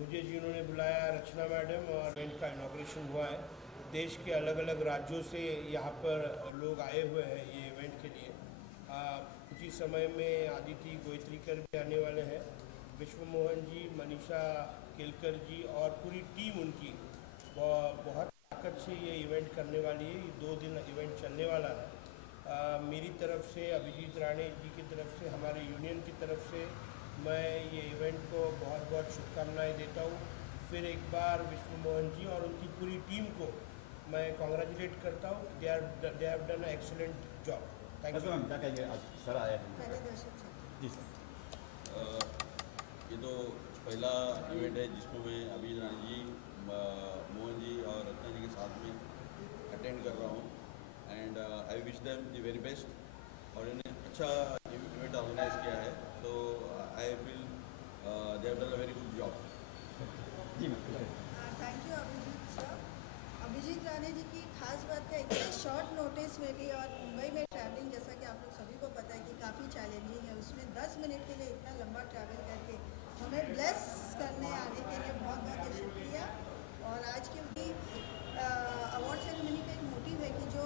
मुझे जिन्होंने बुलाया, रचना मैडम, और इवेंट का इनॉग्रेशन हुआ है। देश के अलग अलग राज्यों से यहाँ पर लोग आए हुए हैं ये इवेंट के लिए। कुछ ही समय में आदिति गोयत्रीकर भी आने वाले हैं, विश्व मोहन जी, मनीषा केलकर जी और पूरी टीम उनकी बहुत ताकत से ये इवेंट करने वाली है। ये 2 दिन इवेंट चलने वाला है। मेरी तरफ से, अभिजीत राणे जी की तरफ से, हमारे यूनियन की तरफ से मैं ये इवेंट को बहुत बहुत शुभकामनाएं देता हूँ। फिर एक बार विश्व मोहन जी और उनकी पूरी टीम को मैं कॉन्ग्रेचुलेट करता हूँ। दे have done excellent job. Thank you. क्या कहेंगे आज सर आए हैं? जी सर, ये तो पहला इवेंट है जिसमें मैं अभिजीत राणे जी, मोहन जी और रत्ना जी के साथ में अटेंड कर रहा हूँ। And I wish them the very best. और इन्हें अच्छा इवेंट ऑर्गेनाइज किया है, तो I feel they have done a very good job. जी ma'am. Thank you Abhijit sir. Abhijit Rane ji की खास बात है इतने शॉर्ट नोटिस में भी, और मुंबई में ट्रैवलिंग जैसा कि आप लोग सभी को पता है कि काफ़ी चैलेंजिंग है, उसमें 10 मिनट के लिए इतना लंबा ट्रैवल करके हमें ब्लेस करने आने के लिए बहुत बहुत शुक्रिया। और आज के भी अवार्ड सेरेमनी का एक मोटिव है कि जो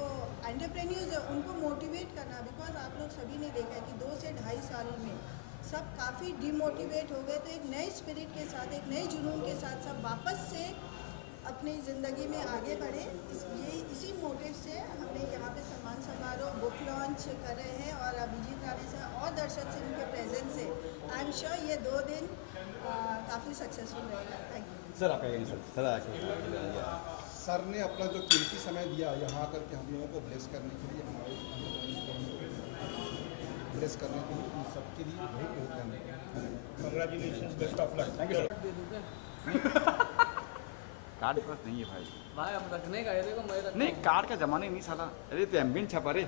एंटरप्रेन्योर्स है उनको मोटिवेट करना, बिकॉज आप लोग सभी ने देखा है कि 2 से ढाई साल में सब काफ़ी डिमोटिवेट हो गए, तो एक नए स्पिरिट के साथ, एक नए जुनून के साथ सब वापस से अपनी ज़िंदगी में आगे बढ़े। इसी मोटिव से हमने यहाँ पे सम्मान समारोह बुक लॉन्च कर रहे हैं, और अभिजीत राणे से और दर्शक से उनके प्रेजेंस से आई एम श्योर ये 2 दिन काफ़ी सक्सेसफुल रहेगा। Thank you sir. आप कहेंगे सर आके सर ने अपना जो कीमती समय दिया यहाँ आकर के हम लोगों को ब्लेस करने के लिए, हमारे ब्लेस करने के लिए, उन सबके लिए बहुत बहुत धन्यवाद। Congratulation, best of luck. Thank you sir. Card पास नहीं है भाई अब रखने का है, देखो मैं नहीं, कार्ड का जमाना ही नहीं साला। अरे तो एम्बियन छपा रे।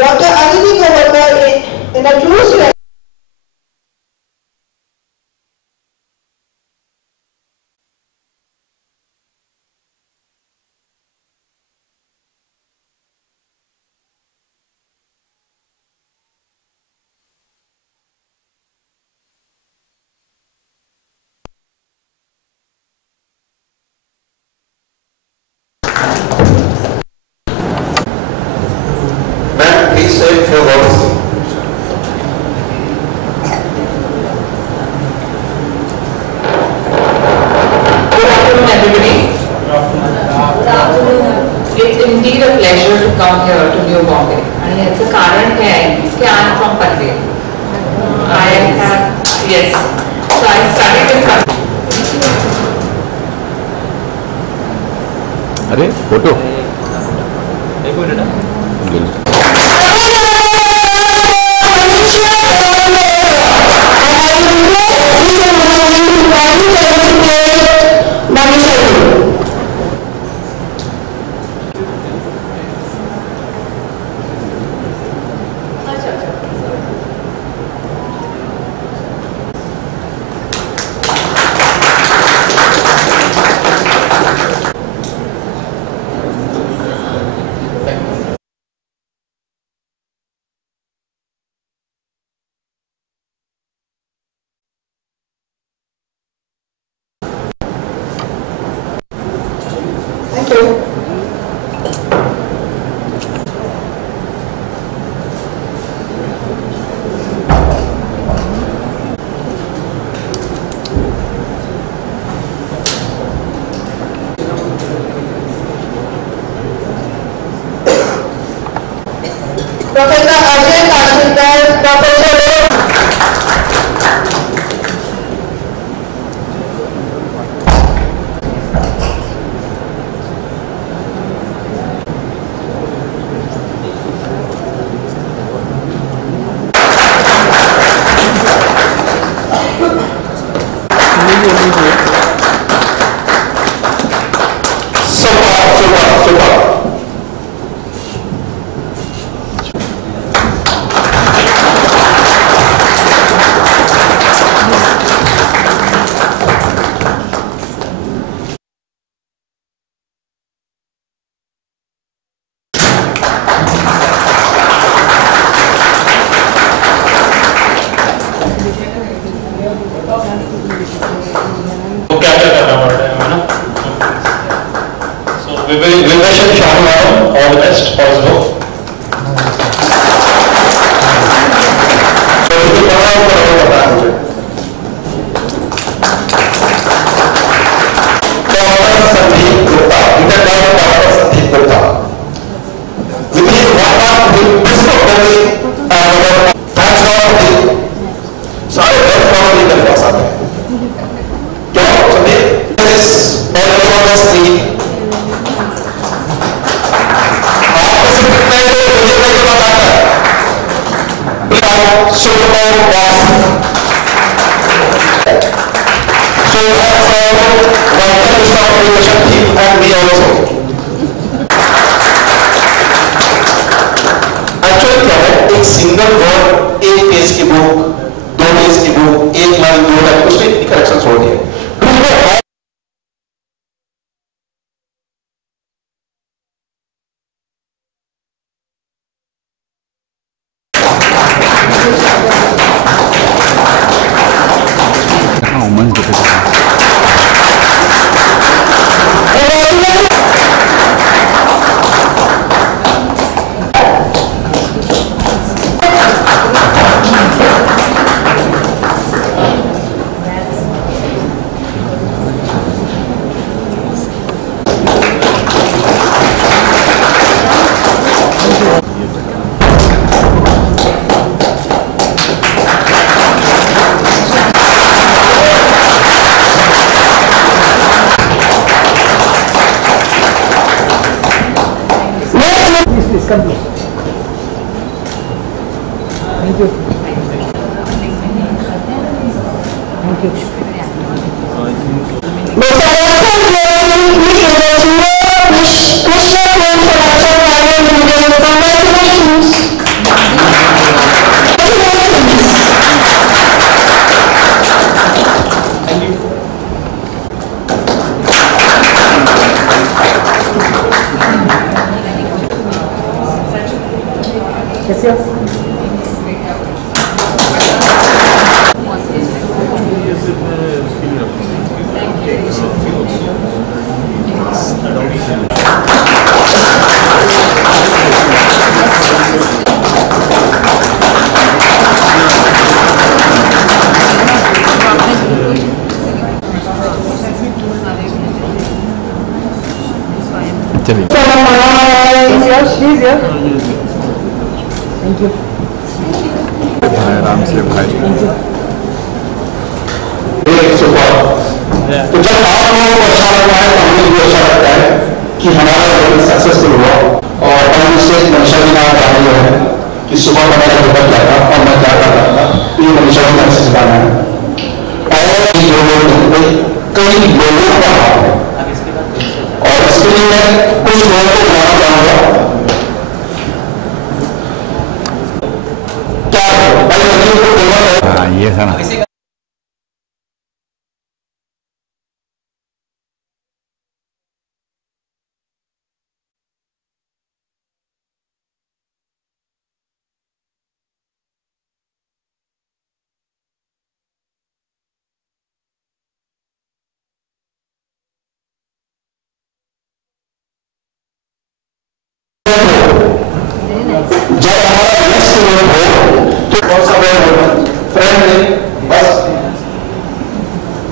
Dr. Aditi Govardhan in a true say a few words. Good afternoon, everybody. Good afternoon. It's indeed a pleasure to come here to New Bombay. And it's a कारण है कि I am from Panvel. I have, yes. So I studied in Panvel. अरे photo एक minute. Professor Ajay Kashikar, Professor so single word, एक page की book, 2 page की book, एक line 2 line, उसमें इतनी करेक्शंस हो गए। आराम से भाई। तो जब आप लोगों को अच्छा लग रहा है तो हमें भी अच्छा लगता है कि हमारा इवेंट सक्सेसफुल हुआ। और हम इससे मनीषा जी नाम रहा है कि सुबह मेरा पेपर क्या था और मैं क्या कर रहा था, तो ये मनीषा जी का मैसेज गाना है। और जो लोग कई लोगों का और इसके लिए मैं कुछ लोगों को बुलाना चाहूंगा। हाँ ये था ना। जब हमारा नेक्स्ट इवेंट हो तो कौन सा फ्रेंड ने बस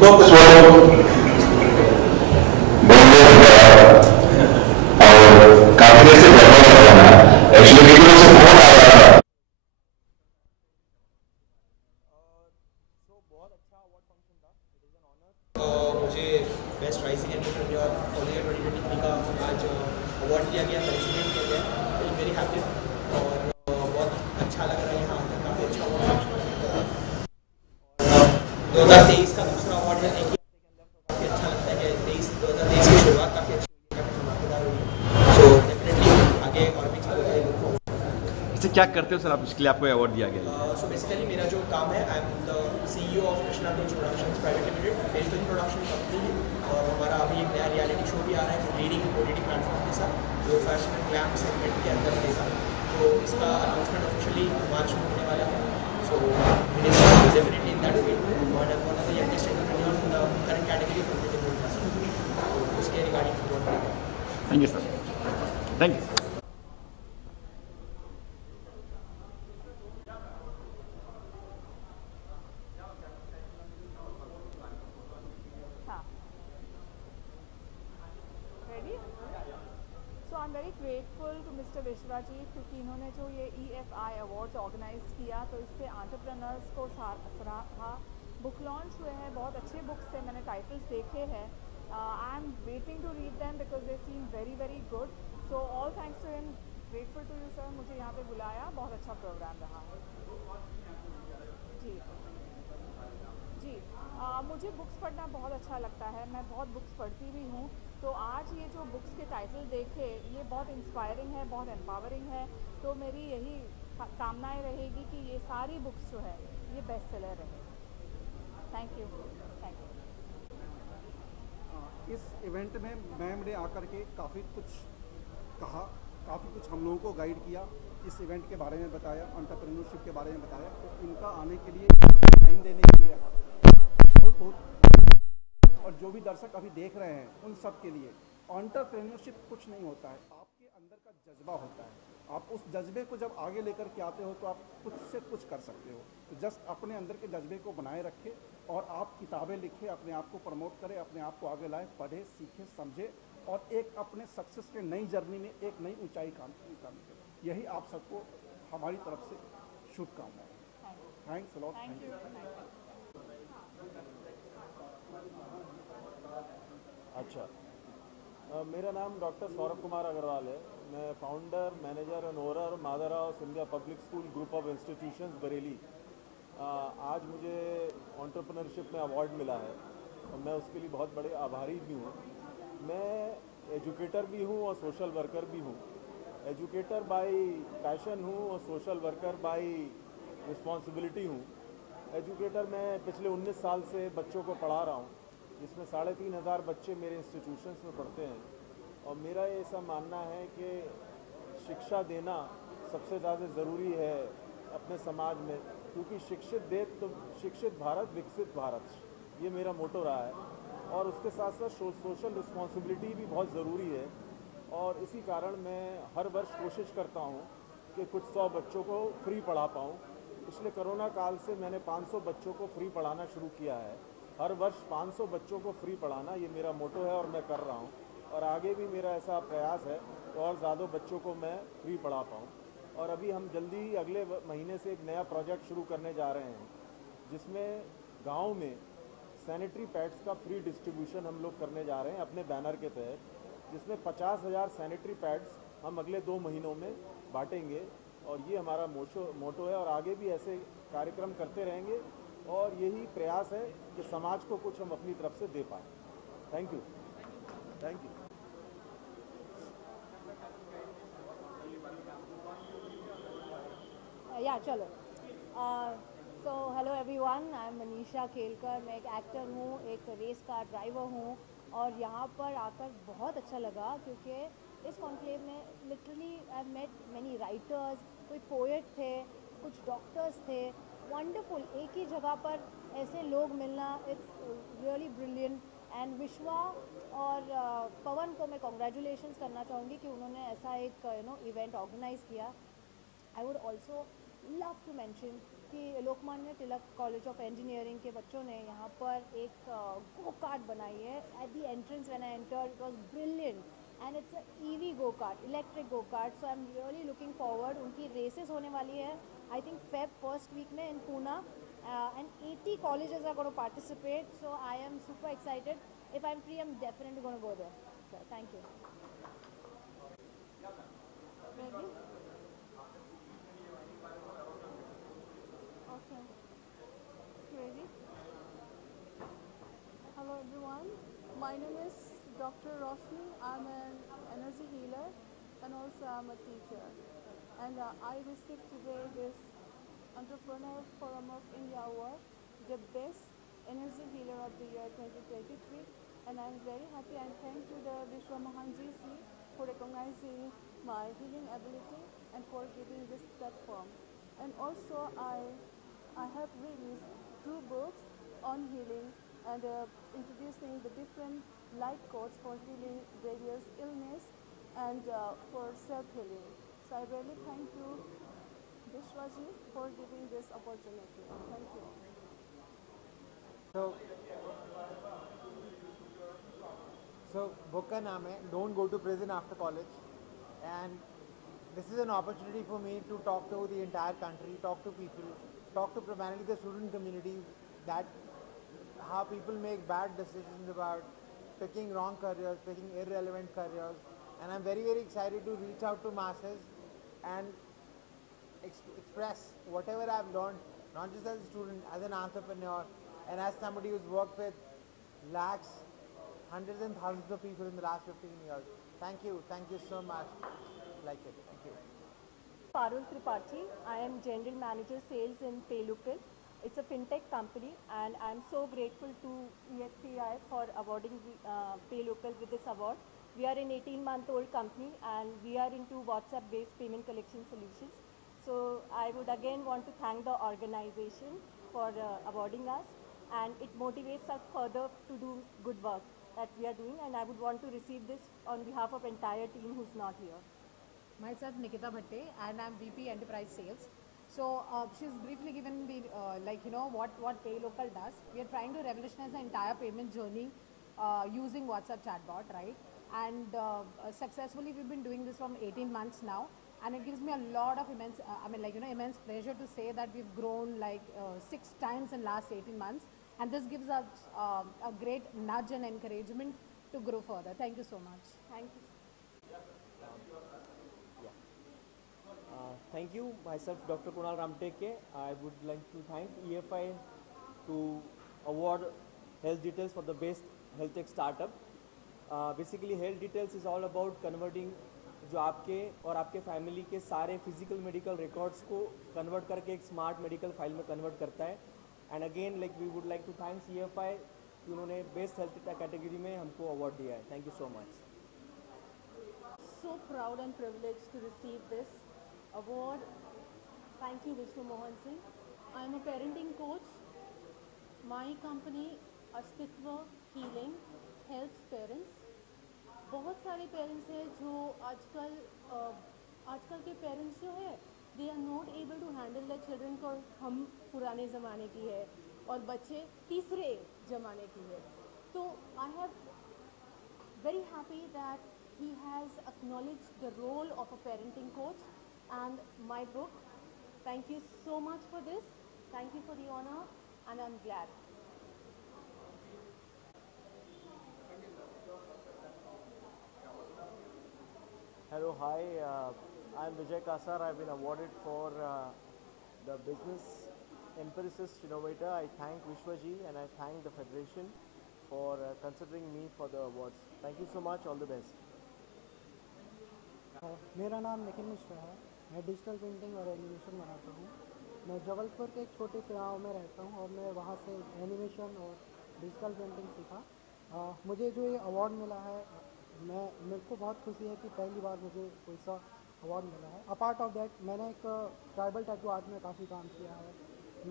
तो कुछ बोलो और काफी देर से बैठा हुआ था एक्चुअली वीडियो से बहुत आ रहा था। मुझे best rising entrepreneur for the year 2023 का आज अवार्ड दिया गया, प्रेसिडेंट किया गया। आई एम वेरी हैप्पी और बहुत अच्छा लग रहा है यहाँ आकर, काफ़ी अच्छा अवार्ड। 2023 का दूसरा अवार्ड है, एक ही हफ्ते के अंदर, तो काफ़ी अच्छा लगता है कि 2023 की शुरुआत काफ़ी अच्छी हुई है, काफ़ी धमाकेदार हुई है। अच्छा, क्या करते हो सर आप, इसके लिए आपको अवार्ड दिया गया है? सो बेसिकली मेरा जो काम है, I am the CEO of Krishna films productions private limited. मेरी फिल्म प्रोडक्शन कंपनी है और हमारा अभी एक नया रियलिटी शो भी आ रहा है लीडिंग OTT प्लेटफॉर्म के साथ, जो फैशन एंड ग्लैम सेगमेंट के अंदर रहेगा। तो इसका अनाउंसमेंट ऑफिशियली मार्च में होने वाला है। So it is definitely in that field, one of the youngest entrepreneur in the current category of entertainment. तो उसके regarding thank you sir, thank you. So I am very grateful to mister Vishwa ji, क्योंकि इन्होंने जो ये EFI awards organise किया तो इससे entrepreneurs को सराहा। बुक लॉन्च हुए हैं, बहुत अच्छे बुक्स थे, मैंने टाइटल्स देखे हैं। I am waiting to read them because they seem very very good. So all thanks to him, grateful to you sir, मुझे यहाँ पे बुलाया, बहुत अच्छा प्रोग्राम रहा है। जी जी, मुझे बुक्स पढ़ना बहुत अच्छा लगता है, मैं बहुत बुक्स पढ़ती भी हूँ। तो आज ये जो बुक्स के टाइटल देखे, ये बहुत इंस्पायरिंग है, बहुत एम्पावरिंग है। तो मेरी यही कामनाएं रहेगी कि ये सारी बुक्स जो है ये बेस्ट सेलर रहे। Thank you, thank you. इस इवेंट में मैम ने आकर के काफ़ी कुछ कहा, काफ़ी कुछ हम लोगों को गाइड किया, इस इवेंट के बारे में बताया, एंटरप्रेन्योरशिप के बारे में बताया। तो इनका आने के लिए, टाइम देने के लिए बहुत बहुत, और जो भी दर्शक अभी देख रहे हैं उन सब के लिए, एंटरप्रेन्योरशिप कुछ नहीं होता है, आपके अंदर का जज्बा होता है। आप उस जज्बे को जब आगे लेकर के आते हो तो आप कुछ से कुछ कर सकते हो। तो जस्ट अपने अंदर के जज्बे को बनाए रखें और आप किताबें लिखें, अपने आप को प्रमोट करें, अपने आप को आगे लाएं, पढ़ें, सीखें, समझें और एक अपने सक्सेस के नई जर्नी में एक नई ऊंचाई काम करें। यही आप सबको हमारी तरफ से शुभकामनाएं। Thanks a lot. Thank you. अच्छा, मेरा नाम डॉक्टर सौरभ कुमार अग्रवाल है। मैं founder, manager and owner Madhavrao Scindia public school group of institutions Bareilly. आज मुझे एंटरप्रेन्योरशिप में अवार्ड मिला है और मैं उसके लिए बहुत बड़े आभारी भी हूँ। मैं एजुकेटर भी हूँ और सोशल वर्कर भी हूँ। एजुकेटर बाय पैशन हूँ और सोशल वर्कर बाय रिस्पॉन्सिबिलिटी हूँ। एजुकेटर मैं पिछले 19 साल से बच्चों को पढ़ा रहा हूँ, जिसमें 3500 बच्चे मेरे इंस्टीट्यूशंस में पढ़ते हैं। और मेरा ऐसा मानना है कि शिक्षा देना सबसे ज़्यादा ज़रूरी है अपने समाज में, क्योंकि शिक्षित देश तो शिक्षित भारत विकसित भारत, ये मेरा मोटो रहा है। और उसके साथ साथ सोशल रिस्पॉन्सिबिलिटी भी बहुत ज़रूरी है। और इसी कारण मैं हर वर्ष कोशिश करता हूँ कि कुछ 100 बच्चों को फ्री पढ़ा पाऊँ। पिछले कोरोना काल से मैंने 500 बच्चों को फ्री पढ़ाना शुरू किया है। हर वर्ष 500 बच्चों को फ्री पढ़ाना, ये मेरा मोटो है और मैं कर रहा हूँ। और आगे भी मेरा ऐसा प्रयास है तो और ज़्यादा बच्चों को मैं फ्री पढ़ा पाऊँ। और अभी हम जल्दी ही अगले महीने से एक नया प्रोजेक्ट शुरू करने जा रहे हैं, जिसमें गांव में सैनिटरी पैड्स का फ्री डिस्ट्रीब्यूशन हम लोग करने जा रहे हैं अपने बैनर के तहत, जिसमें 50,000 सैनिटरी पैड्स हम अगले 2 महीनों में बांटेंगे। और ये हमारा मोटो है और आगे भी ऐसे कार्यक्रम करते रहेंगे। और यही प्रयास है कि समाज को कुछ हम अपनी तरफ से दे पाएँ। Thank you, thank you. या चलो। So hello everyone, I am Manisha Kelkar. मैं एक एक्टर हूँ, एक रेस कार ड्राइवर हूँ और यहाँ पर आकर बहुत अच्छा लगा, क्योंकि इस कॉन्क्लेव में literally I met many writers, कोई पोएट थे, कुछ डॉक्टर्स थे। वंडरफुल, एक ही जगह पर ऐसे लोग मिलना, इट्स रियली ब्रिलियंट। एंड विश्वा और पवन को मैं कॉन्ग्रेचुलेशंस करना चाहूँगी कि उन्होंने ऐसा एक इवेंट ऑर्गेनाइज़ किया। I would also love to mention कि Lokmanya Tilak college of engineering के बच्चों ने यहाँ पर एक गो कार्ट बनाई है। At the entrance when I entered it was brilliant and it's a EV go kart, electric go kart. So I am really looking forward. उनकी रेसेस होने वाली है I think Feb first week में in Poona, and 80 colleges are going to participate, so I am super excited. If I'm free, I'm definitely going to go there. So thank you. Ready? Okay. Ready? Hello everyone. My name is Dr. Roshni. I'm an energy healer and also I'm a teacher. and I received today this Entrepreneur Forum of India Award, the Best Energy Healer of the Year 2023, and I'm very happy and thank to the Vishwa Mohanji Ji for recognizing my healing ability and for giving this platform. And also I have released 2 books on healing and introducing the different light codes for healing various illness and for self-healing. So I really thank you, Vishwaji, for giving this opportunity. Thank you. So book का नाम है Don't Go to Prison After College, and this is an opportunity for me to talk to the entire country, talk to people, talk to primarily the student community, that how people make bad decisions about picking wrong careers, picking irrelevant careers, and I'm very excited to reach out to masses and express whatever I've learned, not just as a student, as an entrepreneur, and as somebody who's worked with lakhs, hundreds and thousands of people in the last 15 years. Thank you so much. Like it. Thank you. Parul Tripathi. I am General Manager Sales in PayLocal. It's a fintech company, and I'm so grateful to EFPI for awarding PayLocal with this award. We are an 18-month-old company, and we are into WhatsApp-based payment collection solutions. So I would again want to thank the organization for awarding us, and it motivates us further to do good work that we are doing, and I would want to receive this on behalf of entire team who's not here. Myself Nikita Bhatte, and I'm VP Enterprise Sales. So she's briefly given me what PayLocal does. We are trying to revolutionize the entire payment journey using WhatsApp chatbot, right? And successfully we've been doing this from 18 months now, and it gives me a lot of immense pleasure to say that we've grown like 6 times in last 18 months, and this gives us a great nudge and encouragement to grow further. Thank you so much. Thank you. Thank you. Myself, Dr. Kunal Ramteke. I would like to thank EFI to award Health Details for the best health tech startup. Basically, Health Details is all about converting जो आपके और आपके family के सारे physical medical records को convert करके एक smart medical file में कन्वर्ट करता है. And again like we would like to thanks EFI कि उन्होंने बेस्ट हेल्थ कैटेगरी में हमको अवार्ड दिया है. Thank you so much. So proud and privileged to receive this award. Thank you, Vishnu Mohan Singh. I am a parenting coach. My company Astitva Healing helps parents. बहुत सारे parents हैं जो आजकल के पेरेंट्स जो है they are not able to handle the children को हम पुराने ज़माने की है और बच्चे तीसरे ज़माने की है. तो I have very happy that he has acknowledged the role of a parenting coach and my book. Thank you so much for this. Thank you for the honor, and I'm glad. Hello, hi. I'm Vijay Kasar. I've been awarded for the Business Empiricist Innovator. I thank Vishwaji and I thank the Federation for considering me for the awards. Thank you so much. All the best. मेरा नाम निखिल मिश्रा है. मैं digital painting और animation बनाता हूँ. मैं जबलपुर के एक छोटे से गाँव में रहता हूँ और मैं वहाँ से एनिमेशन और डिजिटल पेंटिंग सीखा. मुझे जो ये अवार्ड मिला है, मेरे को बहुत खुशी है कि पहली बार मुझे कोई सा अवार्ड मिला है. अपार्ट ऑफ दैट मैंने एक ट्राइबल टैटू आर्ट में काफ़ी काम किया है.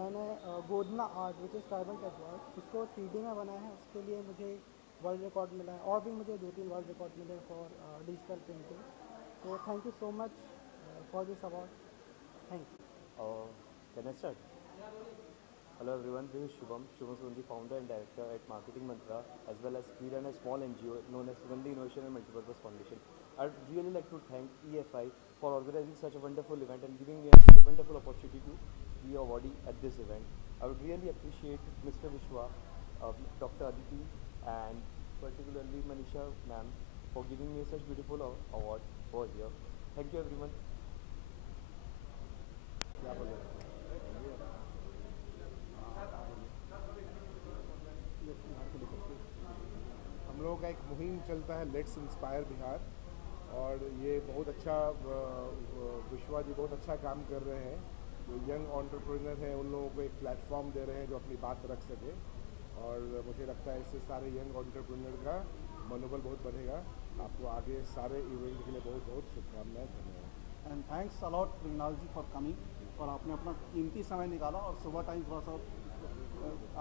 मैंने गोदना art which is tribal tattoo art उसको 3D में बनाया है. उसके लिए मुझे वर्ल्ड रिकॉर्ड मिला है और भी मुझे 2-3 वर्ल्ड रिकॉर्ड मिले for digital painting. So thank you so much for this award. Thank you. Can I start? Hello everyone, this is Shubham Sundi, founder and director at Marketing Mantra, as well as we run a small NGO known as Sugandhi Innovation and Multipurpose Foundation. I'd really like to thank EFI for organizing such a wonderful event and giving me a wonderful opportunity to be a awardee at this event. I would really appreciate Mr. Vishwa, Dr. Aditi, and particularly Manisha ma'am for giving me such beautiful award over here. Thank you everyone. हम लोगों का एक मुहिम चलता है let's inspire Bihar, और ये बहुत अच्छा विश्वा जी बहुत अच्छा काम कर रहे हैं। जो यंग एंटरप्रेन्योर हैं उन लोगों को एक प्लेटफॉर्म दे रहे हैं जो अपनी बात रख सके, और मुझे लगता है इससे सारे यंग एंटरप्रेन्योर का मनोबल बहुत बढ़ेगा। आपको आगे सारे इवेंट के लिए बहुत बहुत शुभकामनाएं। धन्यवाद। And thanks a lot Mrinal ji for coming, और आपने अपना कीमती समय निकाला, और सुबह टाइम थोड़ा सा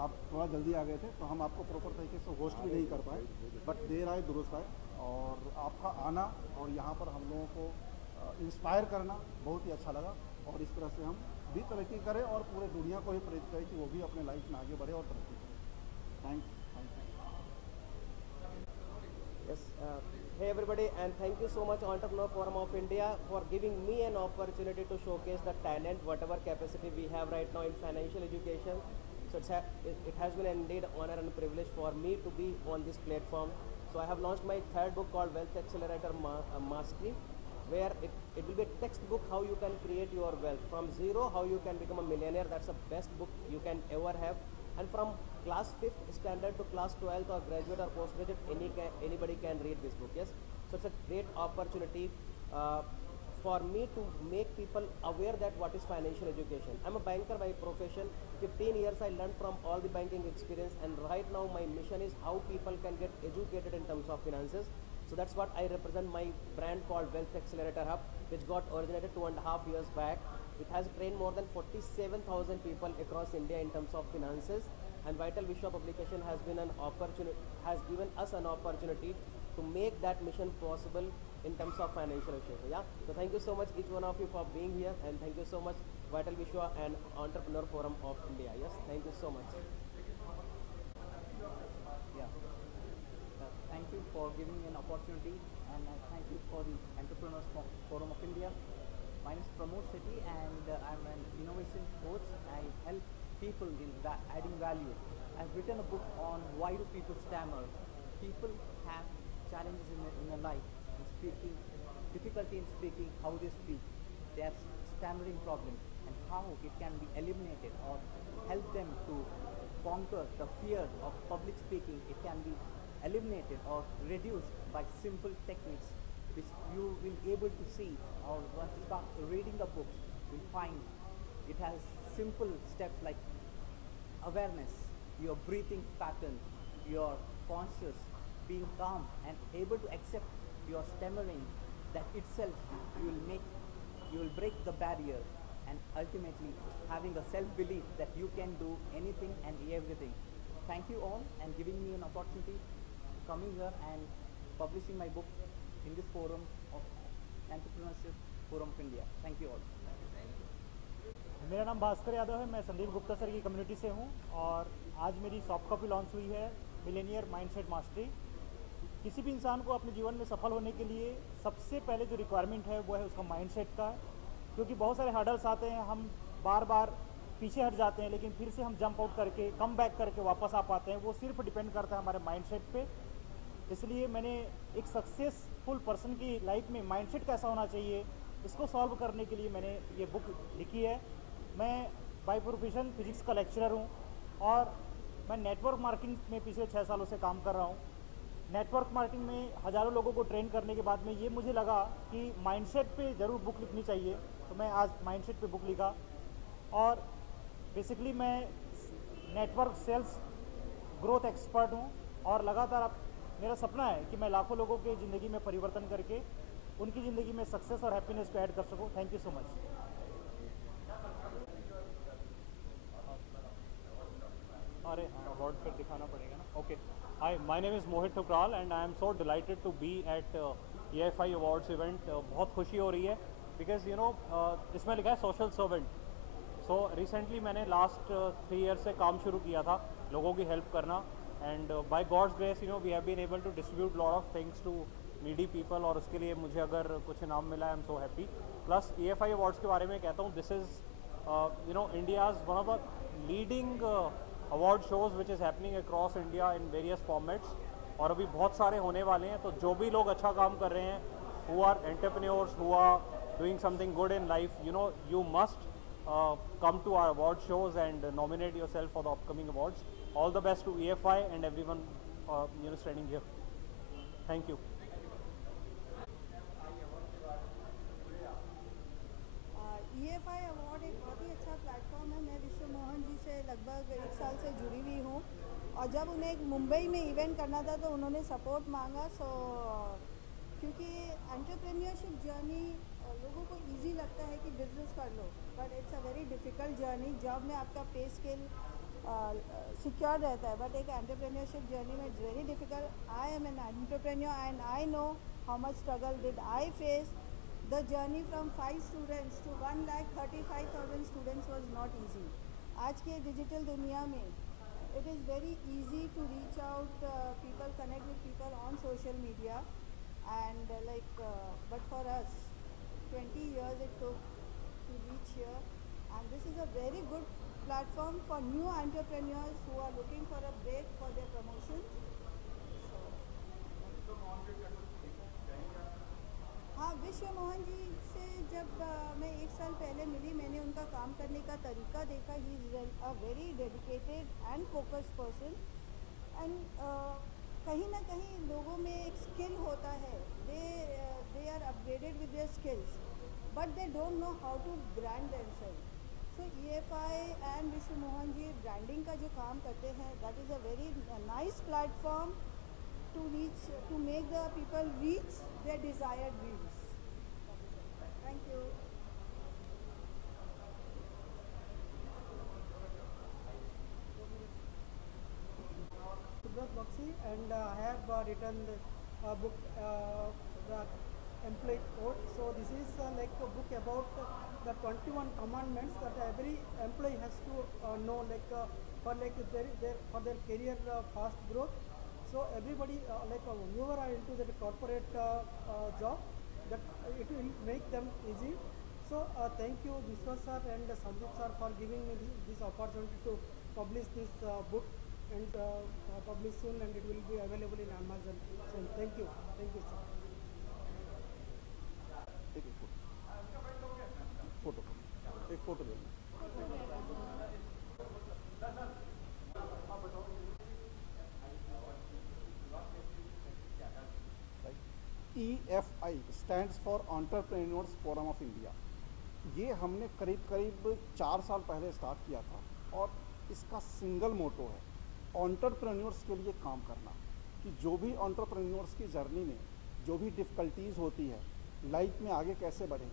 आप थोड़ा जल्दी आ गए थे तो हम आपको प्रॉपर तरीके से होस्ट भी नहीं कर पाए, बट देर आए दुरुस्त आए, और आपका आना और यहाँ पर हम लोगों को इंस्पायर करना बहुत ही अच्छा लगा, और इस तरह से हम भी तरक्की करें और पूरे दुनिया को भी प्रेरित करें कि वो भी अपने लाइफ में आगे बढ़े और तरक्की करें। Thank Yes, hey everybody, and thank you so much Entrepreneur Forum of India for giving me an opportunity to showcase the talent, whatever capacity we have right now in financial education. So it has been indeed honor and privilege for me to be on this platform. So I have launched my third book called Wealth Accelerator Mastery, where it will be a textbook how you can create your wealth from zero, how you can become a millionaire. That's the best book you can ever have. And from class 5th standard to class 12th or graduate or postgraduate, anybody can read this book. Yes, so it's a great opportunity for me to make people aware that what is financial education. I'm a banker by profession. 15 years I learned from all the banking experience, and right now my mission is how people can get educated in terms of finances. So that's what I represent, my brand called Wealth Accelerator Hub, which got originated 2.5 years back. It has trained more than 47,000 people across India in terms of finances, and Vital Vishwa publication has been an opportunity, has given us an opportunity to make that mission possible in terms of financial education. Yeah. So thank you so much each one of you for being here, and thank you so much Vital Vishwa and Entrepreneur Forum of India. Yes, thank you so much. Yeah. Thank you for giving me an opportunity, and thank you for the Entrepreneurs Forum of India. My name is Pramod Sethi, and I'm an innovation coach. I help people in adding value. I've written a book on why do people stammer. People have challenges in their life, in speaking, difficulty in speaking, how they speak. They have stammering problem, and how it can be eliminated or help them to conquer the fear of public speaking. It can be eliminated or reduced by simple techniques, which you will able to see, or once you start reading the books, you'll find it has simple steps like awareness, your breathing pattern, your conscious, being calm and able to accept your stammering. That itself you will break the barrier, and ultimately having a self-belief that you can do anything and everything. Thank you all, and giving me an opportunity coming here and publishing my book in this forum of Entrepreneurship Forum of India. Thank you all. मेरा नाम भास्कर यादव है, मैं Sandeep Gupta sir की community से हूँ, और आज मेरी सॉफ्ट कॉपी लॉन्च हुई है मिलेनियर माइंडसेट मास्टरी। किसी भी इंसान को अपने जीवन में सफल होने के लिए सबसे पहले जो रिक्वायरमेंट है वो है उसका माइंडसेट का, क्योंकि बहुत सारे हर्डल्स आते हैं, हम बार बार पीछे हट जाते हैं, लेकिन फिर से हम जंप आउट करके कम बैक करके वापस आ पाते हैं। वो सिर्फ डिपेंड करता है हमारे माइंडसेट पे। इसलिए मैंने एक सक्सेसफुल पर्सन की लाइफ में माइंडसेट कैसा होना चाहिए, इसको सॉल्व करने के लिए मैंने ये बुक लिखी है। मैं बाय प्रोफेशन फिजिक्स का लेक्चरर हूँ, और मैं नेटवर्क मार्केटिंग में पिछले 6 सालों से काम कर रहा हूँ। नेटवर्क मार्केटिंग में हज़ारों लोगों को ट्रेन करने के बाद में ये मुझे लगा कि माइंडसेट पे ज़रूर बुक लिखनी चाहिए, तो मैं आज माइंडसेट पे बुक लिखा। और बेसिकली मैं नेटवर्क सेल्स ग्रोथ एक्सपर्ट हूँ, और लगातार मेरा सपना है कि मैं लाखों लोगों के ज़िंदगी में परिवर्तन करके उनकी ज़िंदगी में सक्सेस और हैप्पीनेस को ऐड कर सकूँ। Thank you so much. अरे हाँ, अवार्ड फिर दिखाना पड़ेगा ना। Okay, hi, my name is Mohit Thukral, and I am so delighted to be at EFI awards event. बहुत खुशी हो रही है, बिकॉज इसमें लिखा है सोशल सर्वेंट। सो रिसेंटली मैंने लास्ट 3 ईयर से काम शुरू किया था, लोगों की हेल्प करना, and by God's grace we have been able to distribute lot of things to needy people, और उसके लिए मुझे अगर कुछ इनाम मिला है, I am so happy. Plus EFI awards के बारे में कहता हूँ, this is India's one of the leading award shows which is happening across India in various formats, और अभी बहुत सारे होने वाले हैं। तो जो भी लोग अच्छा काम कर रहे हैं, who are entrepreneurs, who are doing something good in life, you must come to our award shows and nominate yourself for the upcoming awards. All the best to EFI and everyone standing here. Thank you. लगभग 1 साल से जुड़ी हुई हूँ और जब उन्हें एक मुंबई में इवेंट करना था तो उन्होंने सपोर्ट मांगा। क्योंकि एंटरप्रेन्योरशिप जर्नी लोगों को इजी लगता है कि बिजनेस कर लो, but it's a very difficult journey. Job में आपका पे स्केल सिक्योर रहता है, बट एक एंटरप्रेन्योरशिप जर्नी में it's very difficult. I am an entrepreneur and I know how much struggle did I face. The journey from 5 students to 1,35,000 students was not easy. आज के digital दुनिया में it is very easy to reach out, people connect with people on social media, and but for us 20 years it took to reach here, and this is a very good platform for new entrepreneurs who are looking for a break for their promotions. हाँ, विश्व मोहन जी से जब मैं 1 साल पहले मिली, मैंने उनका काम करने का तरीका देखा। He is a very dedicated and focused person, and कहीं ना कहीं लोगों में एक स्किल होता है, they are upgraded with their skills, but they don't know how to brand themselves. So EFI and Vishwa Mohan ji branding का जो काम करते हैं, that is a very nice platform to make the people reach their desired dreams. Thank you. Subrat Bakshi, and I have written a book, the Employee Code. So this is like a book about the 21 commandments that every employee has to know, for their career fast growth. So everybody, whoever are into the corporate job, that it will make them easy. So thank you Vishwa sir and Sandeep sir for giving me this opportunity to publish this book, and publish soon, and it will be available in Amazon soon. Thank you sir. एक photo ले EFI stands for entrepreneurs forum of India. ये हमने करीब 4 साल पहले start किया था, और इसका सिंगल मोटो है एंटरप्रेन्योर्स के लिए काम करना, कि जो भी एंटरप्रेन्योर्स की जर्नी में जो भी डिफ़िकल्टीज़ होती है, लाइफ में आगे कैसे बढ़ें,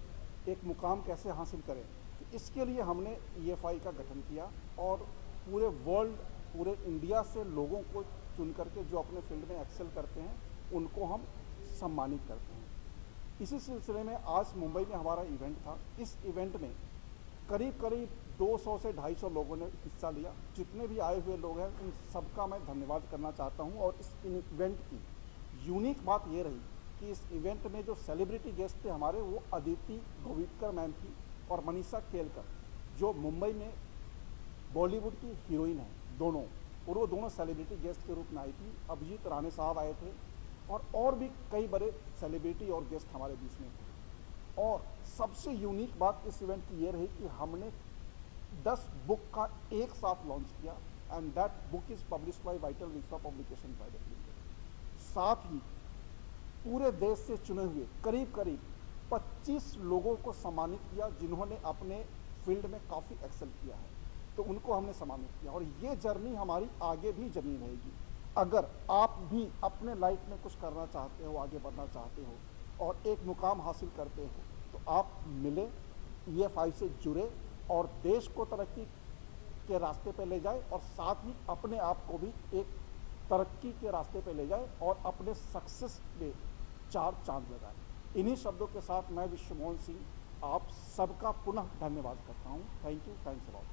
एक मुकाम कैसे हासिल करें, तो इसके लिए हमने EFI का गठन किया, और पूरे वर्ल्ड, पूरे इंडिया से लोगों को चुन करके जो अपने फील्ड में एक्सेल करते हैं उनको हम सम्मानित करते हैं। इसी सिलसिले में आज मुंबई में हमारा इवेंट था। इस इवेंट में करीब 200 से 250 लोगों ने हिस्सा लिया। जितने भी आए हुए लोग हैं उन सबका मैं धन्यवाद करना चाहता हूं। और इस इवेंट की यूनिक बात ये रही कि इस इवेंट में जो सेलिब्रिटी गेस्ट थे हमारे, वो अदिति गोविंदकर मैम थी और मनीषा केलकर, जो मुंबई में बॉलीवुड की हीरोइन है दोनों, और वो दोनों सेलिब्रिटी गेस्ट के रूप में आई थी। अभिजीत राणे साहब आए थे, और भी कई बड़े सेलिब्रिटी और गेस्ट हमारे बीच में थे। और सबसे यूनिक बात इस इवेंट की ये रही कि हमने 10 बुक का एक साथ लॉन्च किया, and that book is published by vital विश्वा पब्लिकेशन प्राइवेट लिमिटेड। साथ ही पूरे देश से चुने हुए करीब 25 लोगों को सम्मानित किया, जिन्होंने अपने फील्ड में काफ़ी एक्सेल किया है, तो उनको हमने सम्मानित किया। और ये जर्नी हमारी आगे भी जर्नी रहेगी। अगर आप भी अपने लाइफ में कुछ करना चाहते हो, आगे बढ़ना चाहते हो और एक मुकाम हासिल करते हो, तो आप मिले, EFI से जुड़े और देश को तरक्की के रास्ते पे ले जाए, और साथ ही अपने आप को भी एक तरक्की के रास्ते पे ले जाए और अपने सक्सेस पे 4 चांद लगाए। इन्हीं शब्दों के साथ मैं विश्व मोहन सिंह आप सबका पुनः धन्यवाद करता हूँ। Thank you, thanks a lot.